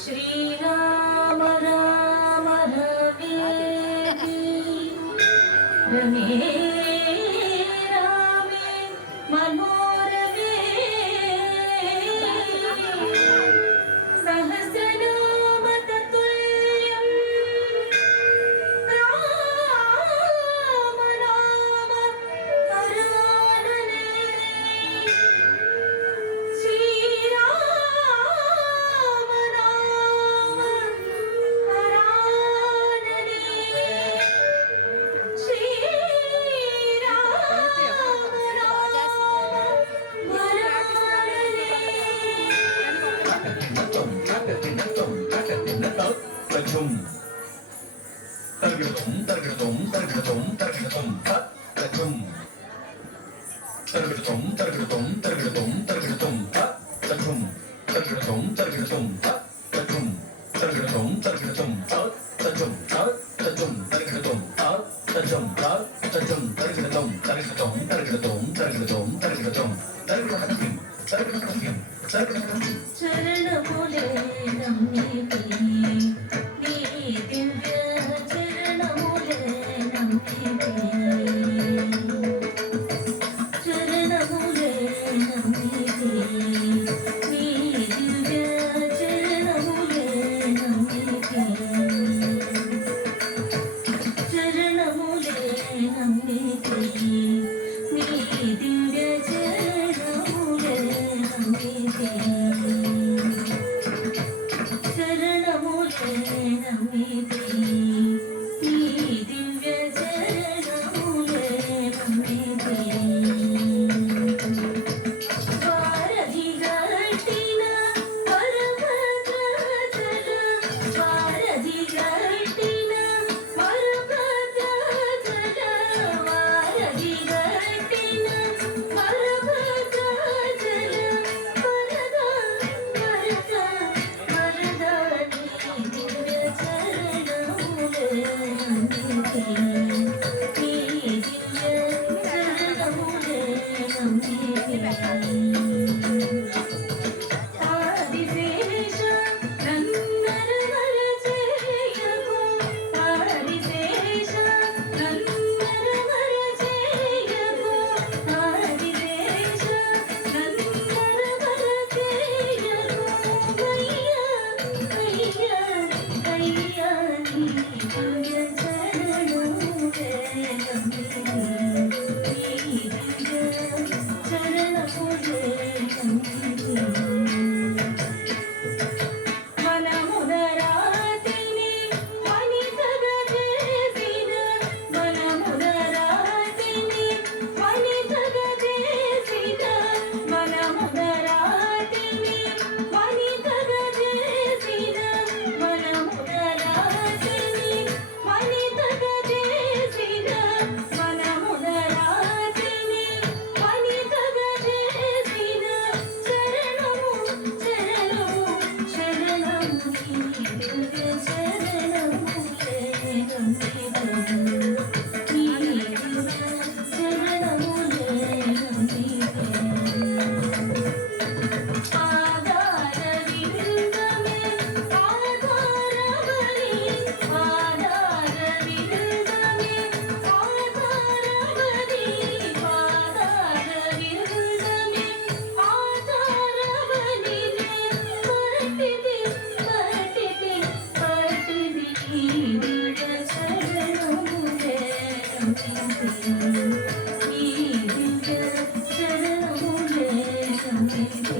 శ్రీరామ రామ రమేమి రమే రామే మనోరమే సహస్రనామ తతుల్యం రామ నామ హరవాణనే శ్రీరామ నామ హరాననే చరణములే నమ్మితి నీ దివ్య చరణములే నమ్మితి చరణములే నమ్మితి నీ దివ్య చరణములే నమ్మితి చరణములే నమ్మితి నీ దివ్య చరణములే నమ్మితి చరణములే నమ్మితి నీ దివ్య చరణములే నమ్మితి వారధి గట్టిన వరభద్రాచల వారధి గట్టిన వరభద్రాచల వారధి గట్టిన వరభద్రాచల వరద వరద వరద నీ దివ్య చరణములే నమ్మితి నీ దివ్య చరణములే నమ్మితి ఆదిశేష నన్నరవర చేయకు ఆదిశేష నన్నరవర చేయకు ఆదిశేష నన్నరవర చేయకు అయ్యా అయ్యా అయ్యా నీ దివ్య చరణములే నమ్మితి నీ దివ్య చరణములే నమ్మితి మనముదరాతిని వనితగా చేసిన మనముదరాతిని వనితగా చేసిన మనముదరాతిని వనితగా చేసిన మనముదరాతిని వనితగా చేసిన మనముదరాతిని వనితగా చేసిన చరణము చరణము చరణము నీ దివ్య చరణములే నమ్మితి నీ దివ్య చరణములే నమ్మితి ఆధార విందమే ఆధారవని ఆధార విందమే ఆధారవని ఆధార విందమే ఆధారవని పట్టిది పట్టిది పట్టిది నీ దివ్య చరణములే నమ్మితి నీ దివ్య చరణములే నమ్మితి